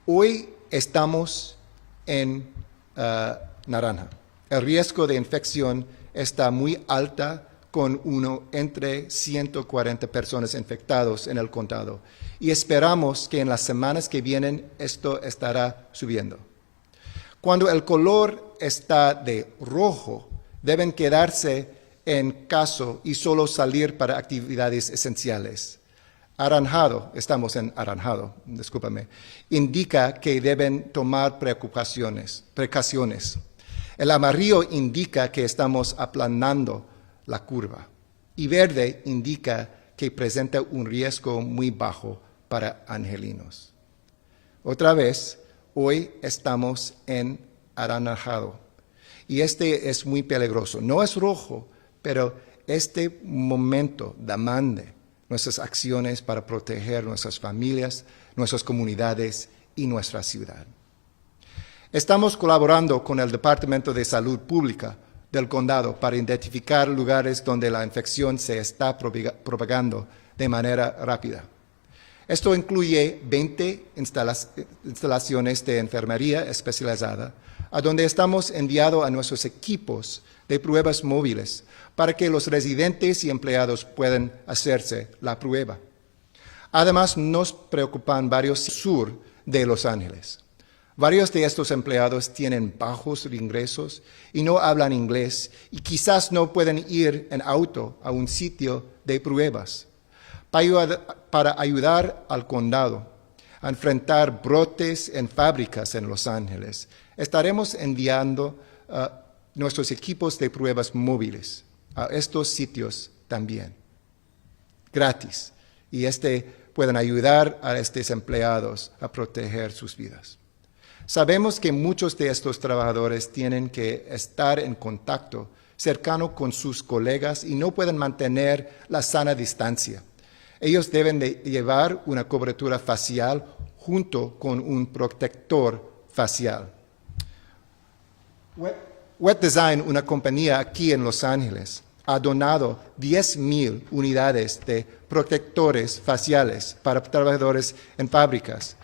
Hoy estamos en naranja. El riesgo de infección está muy alta con entre 140 personas infectadas en el condado. Y esperamos que en las semanas que vienen esto estará subiendo. Cuando el color está de rojo, deben quedarse en casa y solo salir para actividades esenciales. Anaranjado, estamos en anaranjado, discúlpame, indica que deben tomar precauciones. El amarillo indica que estamos aplanando la curva. Y verde indica que presenta un riesgo muy bajo para angelinos. Otra vez, hoy estamos en anaranjado. Y este es muy peligroso. No es rojo, pero este momento demanda nuestras acciones para proteger nuestras familias, nuestras comunidades y nuestra ciudad. Estamos colaborando con el Departamento de Salud Pública del condado para identificar lugares donde la infección se está propagando de manera rápida. Esto incluye 20 instalaciones de enfermería especializada, a donde estamos enviando a nuestros equipos de pruebas móviles para que los residentes y empleados puedan hacerse la prueba. Además, nos preocupan varios sur de Los Ángeles. Varios de estos empleados tienen bajos ingresos y no hablan inglés y quizás no pueden ir en auto a un sitio de pruebas. Para ayudar al condado a enfrentar brotes en fábricas en Los Ángeles, estaremos enviando nuestros equipos de pruebas móviles a estos sitios también, gratis. Y pueden ayudar a estos empleados a proteger sus vidas. Sabemos que muchos de estos trabajadores tienen que estar en contacto cercano con sus colegas y no pueden mantener la sana distancia. Ellos deben de llevar una cobertura facial junto con un protector facial. Wet Design, una compañía aquí en Los Ángeles, ha donado 10,000 unidades de protectores faciales para trabajadores en fábricas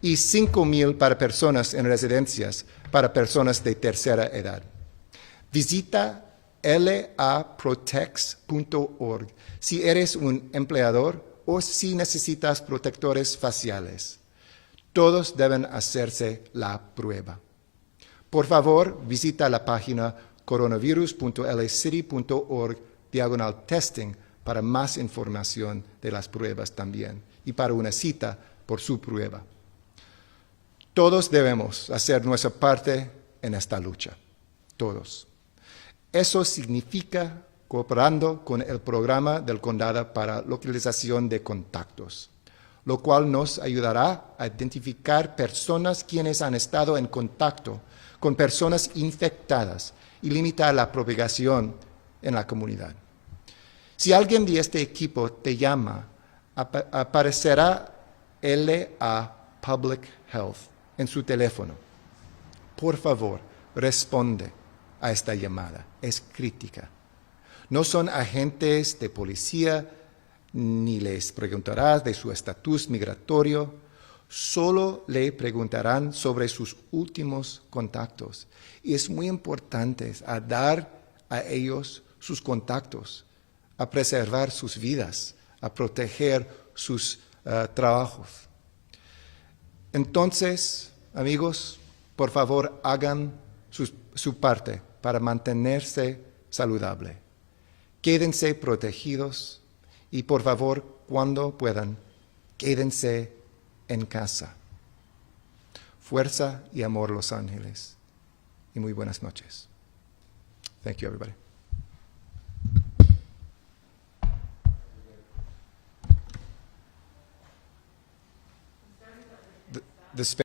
y 5,000 para personas en residencias para personas de tercera edad. Visita laprotects.org si eres un empleador o si necesitas protectores faciales. Todos deben hacerse la prueba. Por favor, visita la página coronavirus.lacity.org/testing para más información de las pruebas también y para una cita por su prueba. Todos debemos hacer nuestra parte en esta lucha. Todos. Eso significa cooperando con el programa del condado para localización de contactos, lo cual nos ayudará a identificar personas quienes han estado en contacto con personas infectadas y limitar la propagación en la comunidad. Si alguien de este equipo te llama, aparecerá LA Public Health en su teléfono. Por favor, responde a esta llamada. Es crítica. No son agentes de policía, ni les preguntarás de su estatus migratorio. Solo le preguntarán sobre sus últimos contactos. Y es muy importante a dar a ellos sus contactos, a preservar sus vidas, a proteger sus trabajos. Entonces, amigos, por favor, hagan su parte para mantenerse saludable. Quédense protegidos y, por favor, cuando puedan, quédense en casa. Fuerza y amor, Los Ángeles. Y muy buenas noches. Thank you, everybody. The